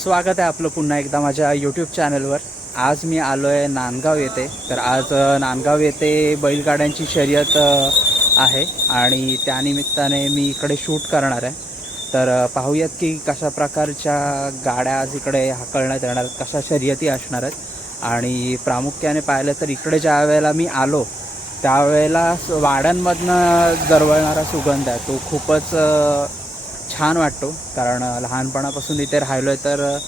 स्वागत आहे आपलं पुन्हा एकदा माझ्या यूट्यूब चॅनलवर। आज मी आलो आहे नांदगाव येथे। तर आज नांदगाव येथे बैलगाड्यांची शर्यत आहे आणि त्यानिमित्ताने मी इकडे शूट करणार आहे। तर पाहूयात की कशा प्रकारच्या गाड्या आज इकडे हाकलण्यात येणार आहेत, कशा शर्यती असणार आहेत। आणि प्रामुख्याने पाहिलं तर इकडे ज्या वेळेला मी आलो त्यावेळेला वाड्यांमधनं दरवळणारा सुगंध आहे तो खूपच छान वाटतो। कारण लहानपणापासून इथे राहिलो आहे तर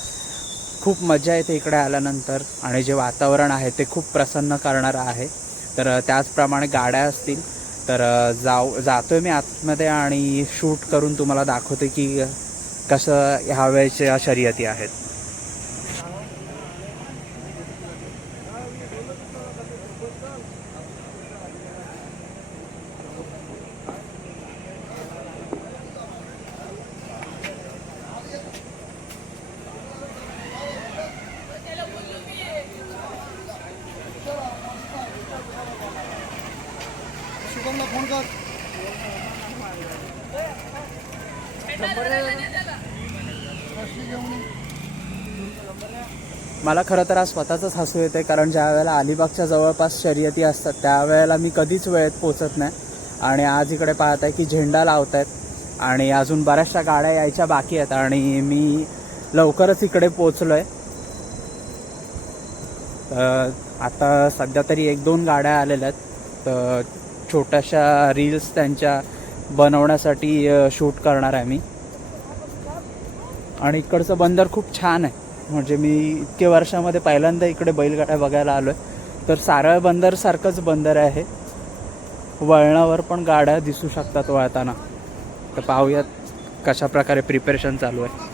खूप मजा येते इकडे आल्यानंतर आणि जे वातावरण आहे ते खूप प्रसन्न करणारं आहे। तर त्याचप्रमाणे गाड्या असतील तर जातोय मी आतमध्ये आणि शूट करून तुम्हाला दाखवते की कसं ह्या वेळेच्या शर्यती आहेत। फोन कर। मला खरं तर आज स्वतःचंच हसू येते कारण ज्या वेळेला अलिबागच्या जवळपास शर्यती असतात त्यावेळेला मी कधीच वेळेत पोचत नाही आणि आज इकडे पाहत आहे की झेंडा लावत आहेत आणि अजून बऱ्याचशा गाड्या यायच्या बाकी आहेत आणि मी लवकरच इकडे पोचलो आहे। आता सध्या तरी 1-2 गाड्या आलेल्या आहेत। तर छोट्याशा रील्स त्यांच्या बनवण्यासाठी शूट करणार आहे मी। आणि इकडचं बंदर खूप छान आहे, म्हणजे मी इतके वर्षामध्ये पहिल्यांदा इकडे बैलगाड्या बघायला आलो आहे। तर सारळ बंदरसारखंच बंदर आहे, वळणावर पण गाड्या दिसू शकतात वळताना। तर पाहूयात कशा प्रकारे प्रिपरेशन चालू आहे।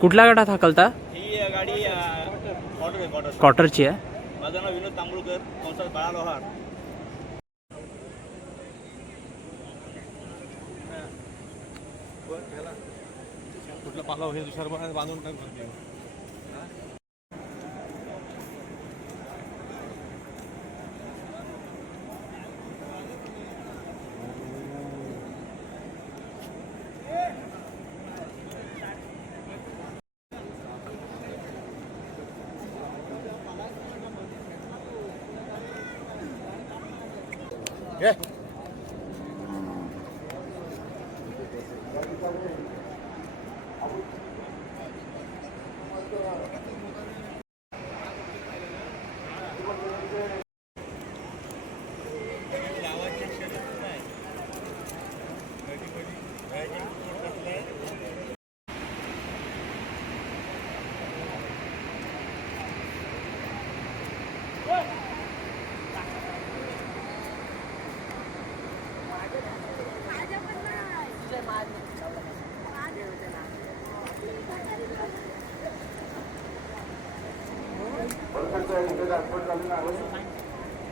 कुठल्या गटात हाकलता? ही गाडी क्वार्टरची आहे। माझं नाव विनोद तांबुळकर, कंसात बाळा लोहार। कुठला पालाव हे दुसऱ्या बांधून टाकतो।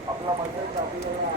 आपला मंडळ आपल्याला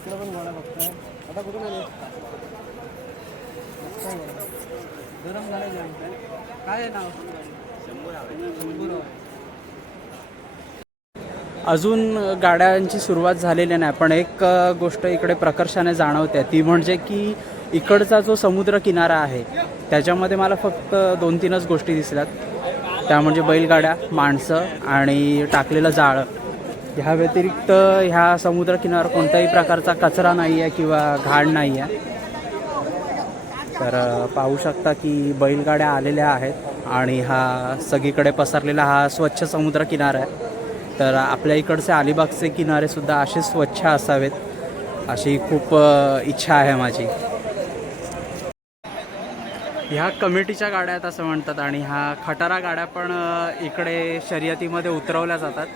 इकडे पण गोळा बघताय. आता कुठून आले? गरम झालं काय आहे नाव? शंभूराव. अजून गाड्यांची सुरुवात झालेली नाही, पण एक गोष्ट इकडे प्रकर्षाने जाणवते ती म्हणजे की इकडचा जो समुद्र किनारा आहे त्याच्यामध्ये मला फक्त 2-3च गोष्टी दिसल्यात. त्या म्हणजे बैलगाड्या, माणसं आणि टाकलेलं जाळं. ह्या व्यतिरिक्त ह्या समुद्र किनाऱ्यावर कोणत्याही प्रकारचा कचरा नाही आहे किंवा घाण नाही आहे. तर पाहू शकता की बैलगाड्या आलेल्या आहेत आणि हा सगळीकडे पसरलेला हा स्वच्छ समुद्र किनारा आहे. तर आपल्या इकडचे अलिबागचे किनारेसुद्धा असे स्वच्छ असावेत अशी खूप इच्छा आहे माझी. ह्या कमिटीच्या गाड्या आहेत असं म्हणतात आणि ह्या खटारा गाड्या पण इकडे शर्यतीमध्ये उतरवल्या जातात.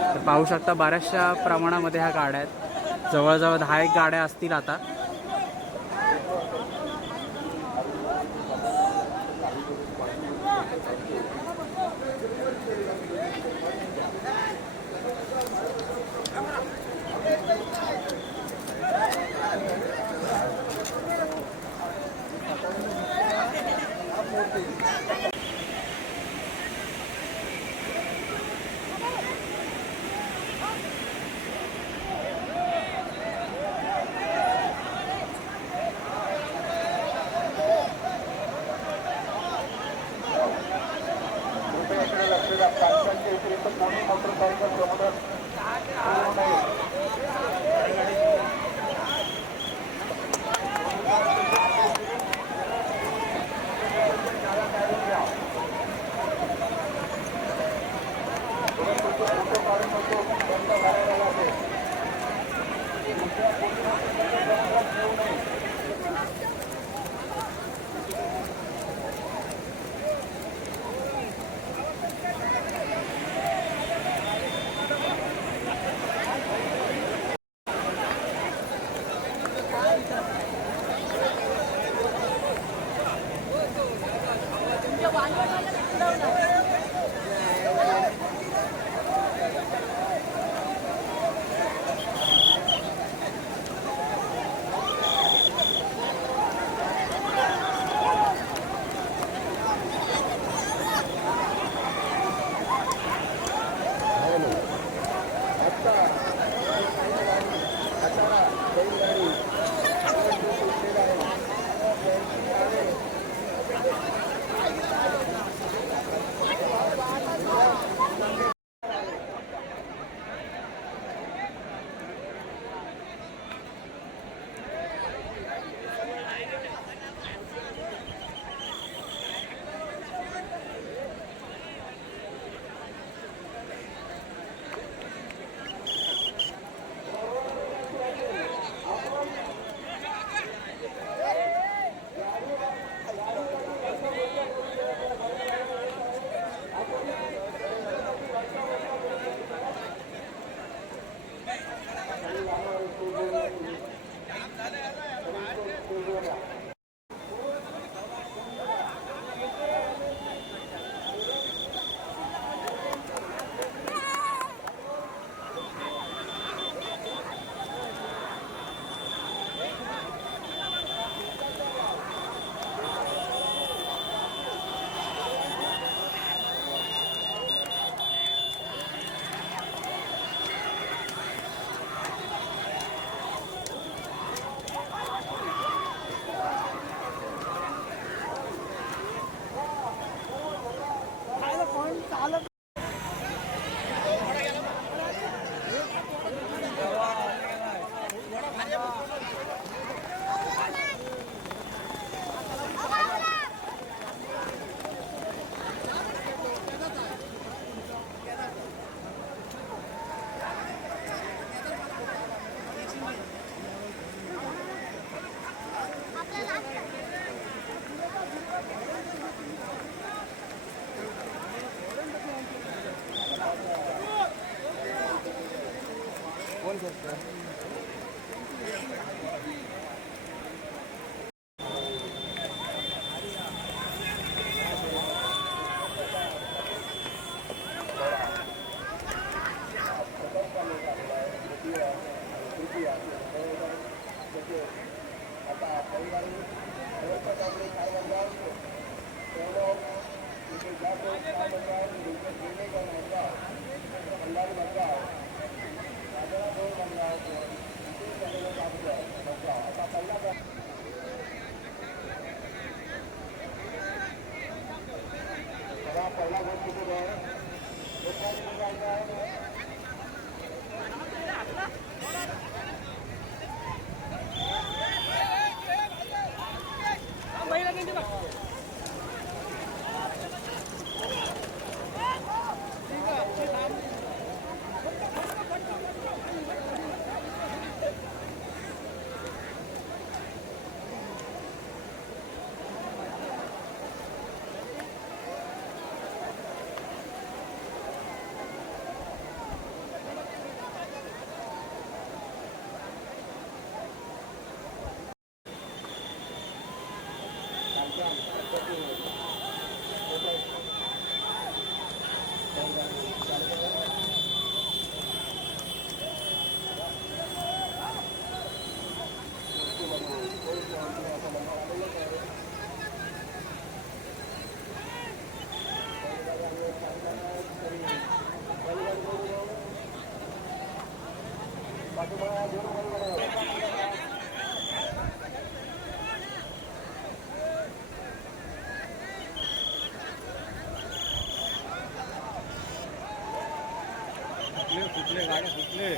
तर पाहू शकता बऱ्याचशा प्रमाणामध्ये ह्या गाड्या आहेत. जवळजवळ 10 गाड्या असतील आता. सुटले गाड्या सुटले.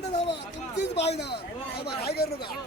मिनिटं थांबा, तुमचीच बाई ना थांबा, काय करू नका.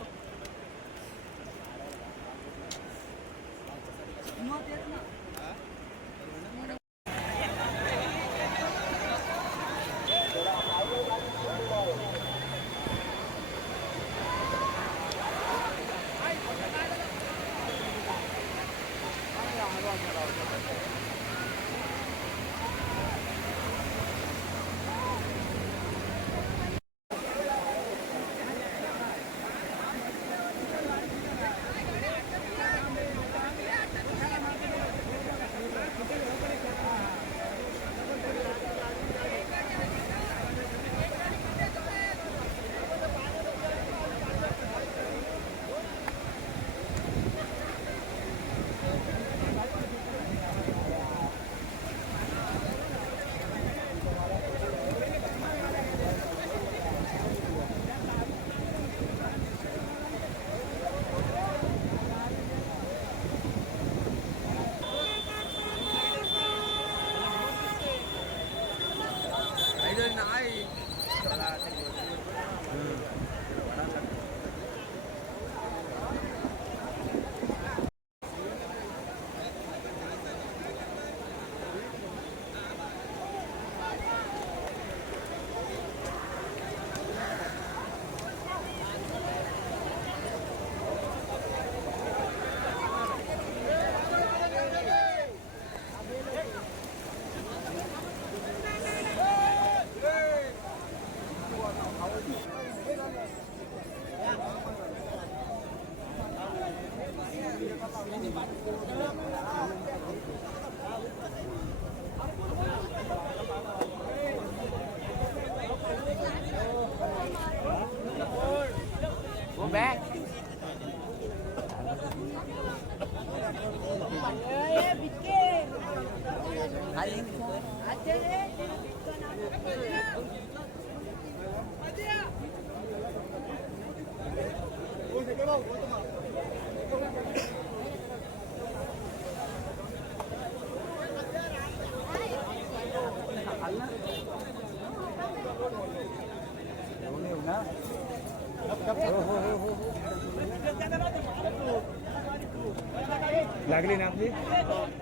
लागली ना आपली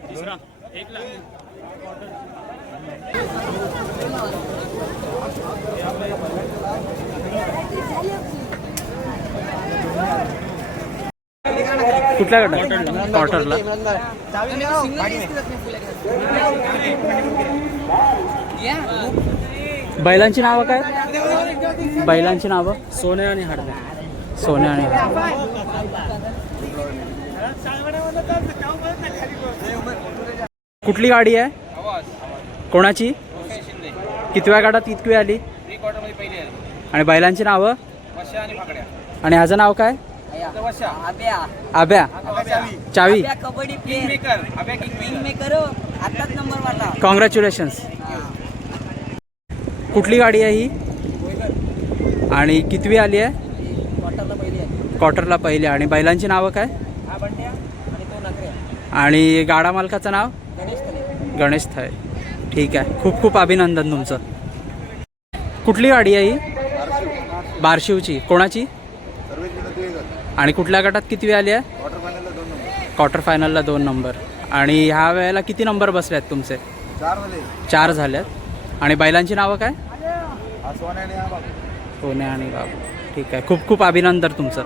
दुसरा एक कुठल्या गटात क्वार्टरला बैलांची नावं काय बैलांची नावं सोने आणि हडणे सोन्या आणि कुठली गाडी आहे कोणाची कितव्या गाडात कितवी आली आणि बैलांची नावं आणि ह्याचं नाव काय आब्या चावी कबड्डी प्लेयर आताच नंबर वाला. कॉंग्रॅच्युलेशन्स कुठली गाडी आहे ही आणि कितवी आली आहे क्वार्टरला पहिली आणि बैलांची नावं काय आणि गाडा मालकाचं नाव गणेश थय ठीक आहे खूप खूप अभिनंदन तुमचं कुठली गाडी आहे ही बारशिवची कोणाची आणि कुठल्या गटात कितवी आली आहे क्वार्टर फायनलला 2 नंबर आणि ह्या वेळेला किती नंबर बसले आहेत तुमचे 4 झाल्यात आणि बैलांची नावं काय सोने आणि बाबू ठीक आहे खूप खूप अभिनंदन तुमचं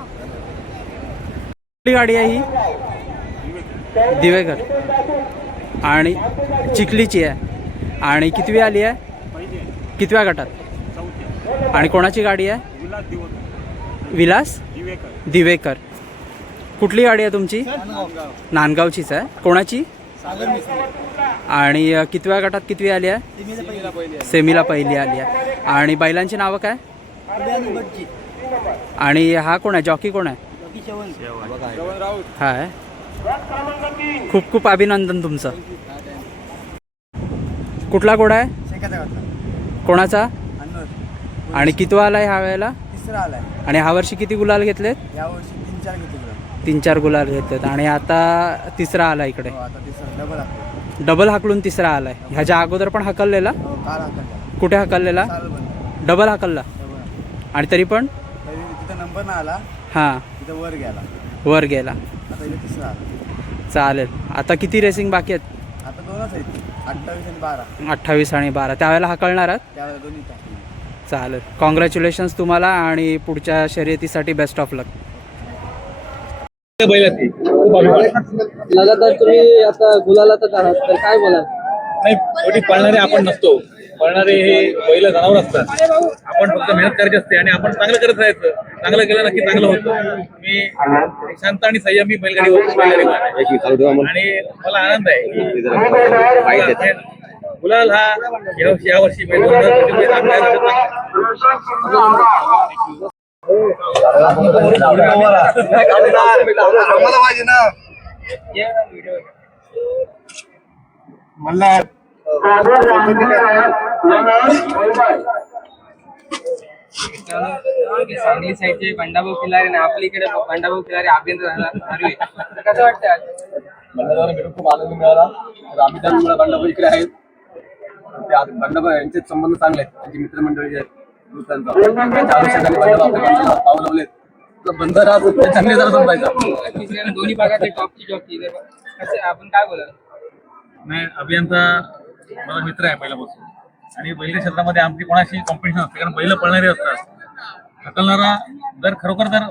कुठली गाडी आहे ही दिवेकर आणि चिखलीची आहे आणि कितवी आली आहे कितव्या गटात आणि कोणाची गाडी आहे विलास दिवेकर कुठली गाडी आहे तुमची नांदगावचीच आहे कोणाची आणि कितव्या गटात कितवी आली आहे सेमीला पहिली आली आहे आणि बैलांची नावं काय आणि हा कोण आहे जॉकी कोण आहे हाय खूप खूप अभिनंदन तुमचं कुठला घोडा आहे कोणाचा आणि कितवा आलाय ह्या वेळेला तिसरा आलाय आणि ह्या वर्षी किती गुलाल घेतलेत या वर्षी 3-4 घेतले 3-4 गुलाल घेतलेत आणि आता तिसरा आला इकडे आता तिसरा डबल आहे. डबल हाकलून तिसरा आलाय ह्याच्या अगोदर पण हाकललेला काल हाकलला कुठे हाकललेला चाल बंद डबल हाकलला डबल. आणि तरी पण तरी तिथं नंबर नाही आला, हां तिथं वर गेला. वर गेला. आता इथे तिसरा आला. चालेल. आता किती रेसिंग बाकी आहेत? आता दोनच आहेत, 28 आणि 12. 28 आणि 12. त्यावेळेला हाकलणार आहात? त्यावेळेला दोन्ही टाकले. चालेल. कॉंग्रॅच्युलेशन्स तुम्हाला आणि पुढच्या शर्यतीसाठी बेस्ट ऑफ लक. लगातार तुम्ही आता गुलालातच आहात, तर काय बोलाल? नाही, शेवटी पळणारे आपण नसतो. पळणारे हे बैल जनावर असतात. आपण फक्त मेहनत करायची असते आणि आपण चांगलं करत राहायचं. चांगलं केलं नक्की चांगलं होतं. मी शांत आणि संयमी बैलगाडी आणि मला आनंद आहे. गुलाल हा यावर्षी सांगली साईडचे बंडाभाऊ खिलारी आणि आपल्या इकडे बंडाभाऊ खिलारी अभ्यंतर झाला. कसं वाटतं आज? बंडाभाऊ भेटून खूप आनंद मिळाला. आम्ही त्यामुळे बंडाभाऊ इकडे आहेत. बंडाभाऊ यांचे संबंध चांगले आहेत. त्यांची मित्रमंडळी जे आहेत त्यांच्या अनुषंगाने बंडाभाऊ आपल्या पाऊल लावलेत. बंदर चांगले जरा समजायचं. दोन्ही भागात टॉपची जॉकी, आपण काय बोलाल? नाही, अभियंता माझा मित्र आहे पहिल्यापासून आणि बैल क्षेत्रामध्ये आमची कोणाशी कॉम्पिटिशन असते, कारण बैल पळणारे असतात. हाकलणारा जर खरोखर जर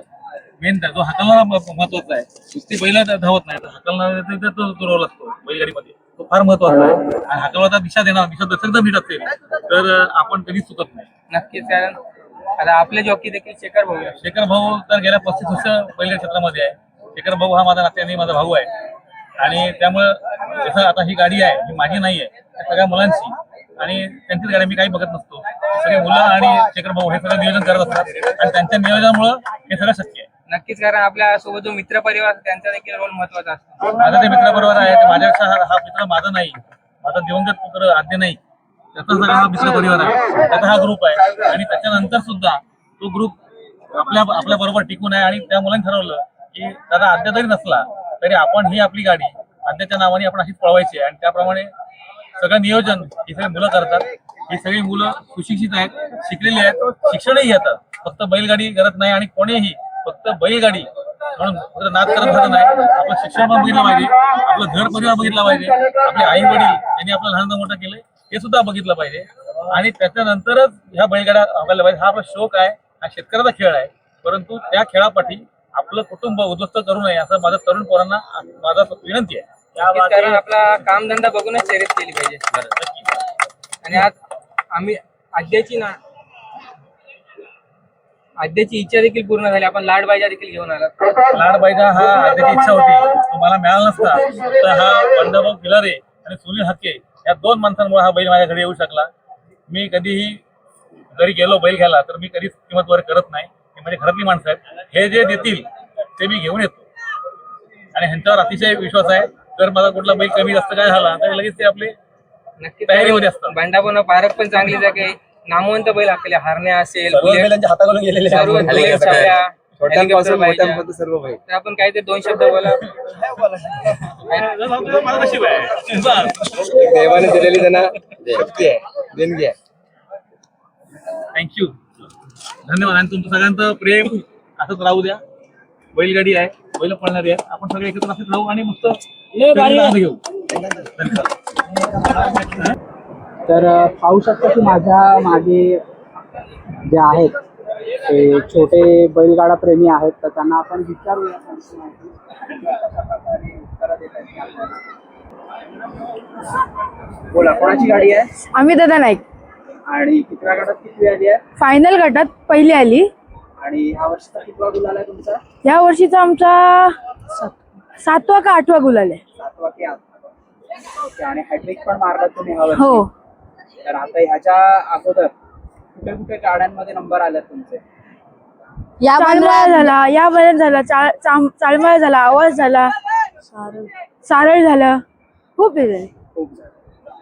मेन जो हाकलणारा महत्वाचा आहे. नुसती बैल धावत नाही, तर हाकलणारा तो रोल असतो बैलगाडीमध्ये, तो फार महत्वाचा आहे. आणि हाकलवाचा दिशा देणार, दिशा दर्शक जर नीट असेल तर आपण कधीच चुकत नाही. नक्कीच, कारण आता आपले जॉकी देखील शेखर भाऊ आहे. शेखर भाऊ तर गेल्या 35 वर्ष बैलगाडी क्षेत्रामध्ये आहे. शेखर भाऊ हा माझा नात्याने माझा भाऊ आहे आणि त्यामुळं जसं आता ही गाडी आहे ही माझी नाही आहे, सगळ्या मुलांची आणि त्यांचीच गाडी. मी काही बघत नसतो. सगळे मुलं आणि शेखर भाऊ हे सगळं नियोजन करत असतात आणि त्यांच्या नियोजनामुळं हे सगळं शक्य आहे. नक्कीच, कारण आपल्या सोबत जो मित्र परिवार त्यांचा देखील रोल महत्वाचा असतो. माझा ते मित्र बरोबर आहे, ते माझ्यापेक्षा हा मित्र माझा नाही, माझा दिवंगत पुत्र आद्य नाही, त्याचा सगळा हा मित्र परिवार आहे, त्याचा हा ग्रुप आहे. आणि त्याच्यानंतर सुद्धा तो ग्रुप आपल्या बरोबर टिकून आहे. आणि त्या मुलांनी ठरवलं की त्याचा आद्य जरी नसला तरी आपण ही आपली गाडी आद्याच्या नावाने आपण अशीच पळवायची आहे. आणि त्याप्रमाणे सगळं नियोजन ही सगळी मुलं करतात. ही सगळी मुलं सुशिक्षित आहेत, शिकलेली आहेत, शिक्षणही घेतात. फक्त बैलगाडी करत नाही आणि कोणीही फक्त बैलगाडी म्हणून फक्त नाद करत राहत नाही. आपलं शिक्षण पण बघितलं पाहिजे, आपलं घर परिवार बघितला पाहिजे, आपले आई वडील यांनी आपलं लहान मोठं केलं हे सुद्धा बघितलं पाहिजे. आणि त्याच्यानंतरच ह्या बैलगाड्या आपल्याला पाहिजे. हा आपला शौक आहे, हा शेतकऱ्याचा खेळ आहे, परंतु त्या खेळापाठी आपलं कुटुंब उद्ध्वस्त करू नये असं माझं तरुण पोरांना माझा विनंती आहे. कारण आपला कामधंदा बघूनच शर्यत केली पाहिजे. आणि आज आम्ही आद्याची इच्छा देखील पूर्ण झाली. आपण लाडबाईजा देखील घेऊन आला. लाडबाईजा हा आद्याची इच्छा होती, तुम्हाला मिळाला नसता तर हा बंडाभाऊ खिलारे आणि सुनील हक्के या दोन माणसांमुळे हा बैल माझ्या घरी येऊ शकला. मी कधीही जरी गेलो बैल घ्यायला तर मी कधीच किंमत वर करत नाही. हे माझी घरातली माणसं आहेत, हे जे देतील ते मी घेऊन येतो आणि ह्यांच्यावर अतिशय विश्वास आहे. जर माझा कुठला बैल कमी जास्त काय झाला तर लगेच ते आपले नक्की तयारीमध्ये असतात. बंडापूर्ण पारख पण चांगली जागे, नामवंत बैल आपल्या हरण्या असेल, हाताकडून गेलेले सर्व छोट्यांपासून मोठ्यांपर्यंत सर्व बैल. तर आपण काय ते दोन शब्द बोला. देवाने दिलेली त्यांना शक्ती आहे, देणगी आहे. थँक्यू, धन्यवाद. आणि तुमचं सगळ्यांचं प्रेम असंच राहू द्या. बैलगाडी आहे, बैल पळणारी आहे, आपण सगळे एकत्र असंच राहू आणि मस्त घेऊ. तर पाहू शकता की माझ्या मागे जे आहेत ते छोटे बैलगाडा प्रेमी आहेत, तर त्यांना आपण विचारूया त्यांची माहिती कशा प्रकारे उत्तरं देत आहेत आपल्याला. बोला, कोणाची गाडी आहे? आम्ही दादा नाईक. आणि कितव्या गटात कितवी आली आहे? फायनल गटात पहिली आली. आणि ह्या वर्षीचा कितवा गुलाल आहे तुमचा? या वर्षीचा आमचा 7वा का 8वा गुलाल आहे. 7वा की 8वा. आणि हॅट्रिक पण मारला तुम्ही ह्या वर्षी. हो. तर आता ह्याच्या अगोदर कुठे कुठे गाड्यांमध्ये नंबर आले तुमचे? चालमाळ झाला, या पर्यंत झाला, चालमाळ झाला, आवाज झाला, सारळ झाला, खूप हे झाले. खूप झालं.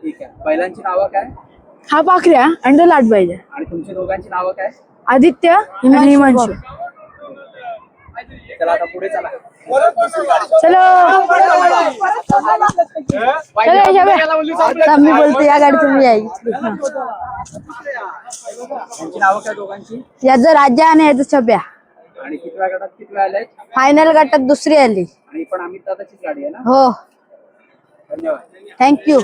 ठीक आहे. बैलांची नावं काय? हा पाखऱ्या आणि तो लाटबाईजा. आणि तुमच्या दोघांची नावं काय? आदित्य आणि हिमांशू. चला आता पुढे चला. चलो चलो मी बोलतो या गाडी तुम्ही यायची. त्यांची नावं काय दोघांची? याचं राजा आणि याचं छब्या. आणि कितव्या गटात कितव्या आले? फायनल गटात दुसरी आली. आणि पण अमित दादाचीच गाडी आहे ना? हो धन्यवाद. थँक्यू.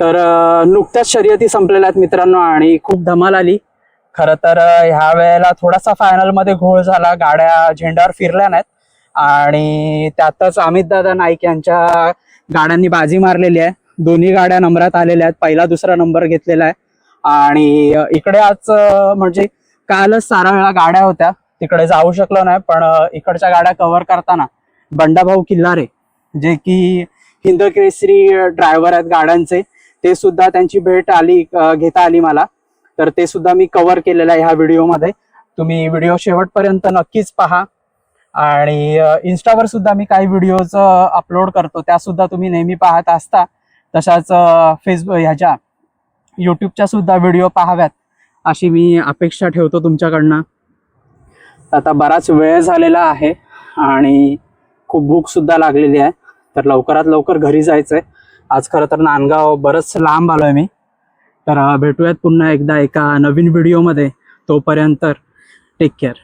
तर नुकत्याच शर्यती संपलेल्या आहेत मित्रांनो आणि खूप धमाल आली. खरं तर ह्या वेळेला थोडासा फायनलमध्ये घोळ झाला, गाड्या झेंड्यावर फिरल्या नाहीत आणि त्यातच अमितदादा नाईक यांच्या गाड्यांनी बाजी मारलेली आहे. दोन्ही गाड्या नंबरात आलेल्या आहेत, पहिला दुसरा नंबर घेतलेला आहे. आणि इकडे आज म्हणजे कालच 12 वेळा गाड्या होत्या, तिकडे जाऊ शकलो नाही, पण इकडच्या गाड्या कव्हर करताना बंडाभाऊ किल्लारे जे की हिंद केसरी ड्रायव्हर आहेत गाड्यांचे, ते सुद्धा त्यांची भेट आली घेता आली मला. तर ते सुद्धा मी कव्हर केलेलं आहे ह्या व्हिडिओमध्ये. तुम्ही व्हिडिओ शेवटपर्यंत नक्कीच पहा. आणि इन्स्टावर सुद्धा मी काही व्हिडिओज अपलोड करतो, त्या सुद्धा तुम्ही नेहमी पाहत असता. तशाच फेसबुक ह्याच्या यूट्यूबच्या सुद्धा व्हिडिओ पाहाव्यात अशी मी अपेक्षा ठेवतो तुमच्याकडनं. आता बराच वेळ झालेला आहे आणि खूप भूक सुद्धा लागलेली आहे, तर लवकरात लवकर घरी जायचंय. आज खरं तर नांदगाव बरंच लांब आलोय मी. तर भेटूयात पुन्हा एकदा एका नवीन व्हिडिओमध्ये. तोपर्यंत टेक केअर.